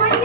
my God.